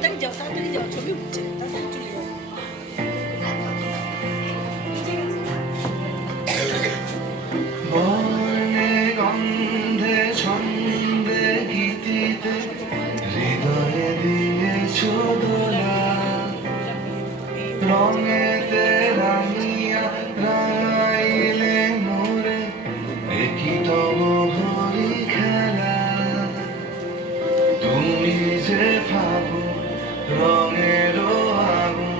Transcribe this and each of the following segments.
তাড়াতাড়ি যাও, ছবি উঠছে, তাড়াতাড়ি চলে যাও। বর্ণে গন্ধে ছন্দে গীতিতে হৃদয়ে দিয়েছ দোলা, রঙেতে রাঙিয়া রাঙাইলে মোরে একই তব হরি খেলা। তুমি যে ফাগুন রঙেরও আগুন,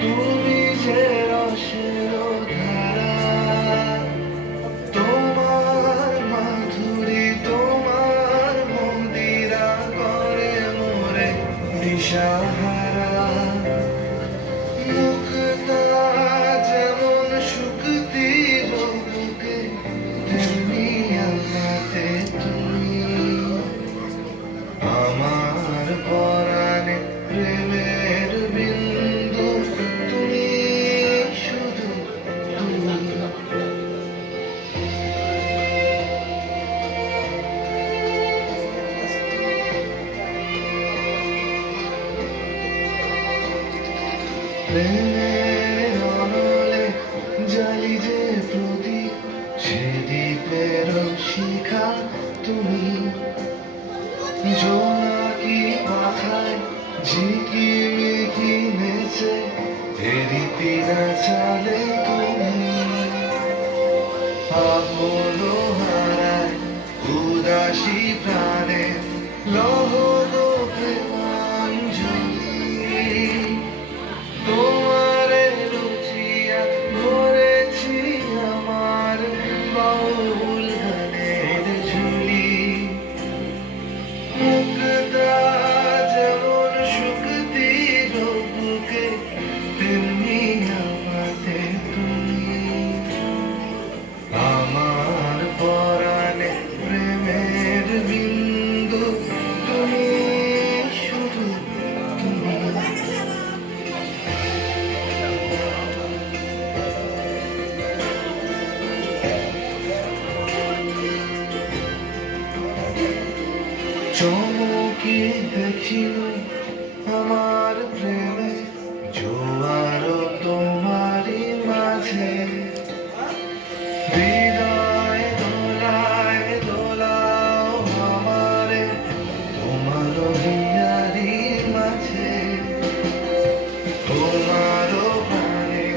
তুমি যে রসের ধারা, তোমার মাধুরী তোমার মন্দিরা করে মোরে দিশাহারা। মুক্তা যেমন শুকতি বুকে, তেমনি আমাতে তুমি। আমার পরাণে প্রেমের বিন্দু, তুমি শুধু তুমি। প্রেমের অনলে জালি যে প্রদীপ, সে দ্বীপের শিখা তুমি। জোনাকি পাখায় ঝিকিমিকি নেচে এরিতি না চালে তুমি। আপনো হারায় উদাসী প্রাণে লহব প্রেমাঞ্জলি। তোমারে রুচিয়া ভরেছি আমার বাউল গানের ঝুলি। মুক্তা যেমন শুকতি বুকে, তেমনি আমাতে তুমি। আমার পরাণে প্রেমের বিন্দু, তুমি শুধু তুমি। চমকি দেখিল আমার প্রেমে জোয়ার তোমারই মাঝে। হৃদয় দোলায় দোলাও আমারে তোমার হিয়ারি মাঝে। তোমার প্রাণে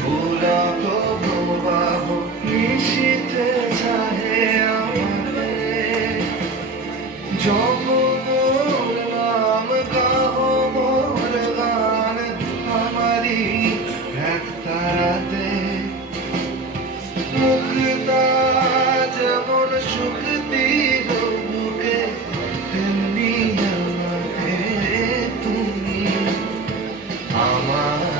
পুলক প্রবাহ নিশীথে চাহে আমারে। যমুনোর নাম গাও মোর গান আমারি এক তারাতে। মুক্তা যেমন শুকতি বুকে, তেমনি আমাতে তুমি। আমার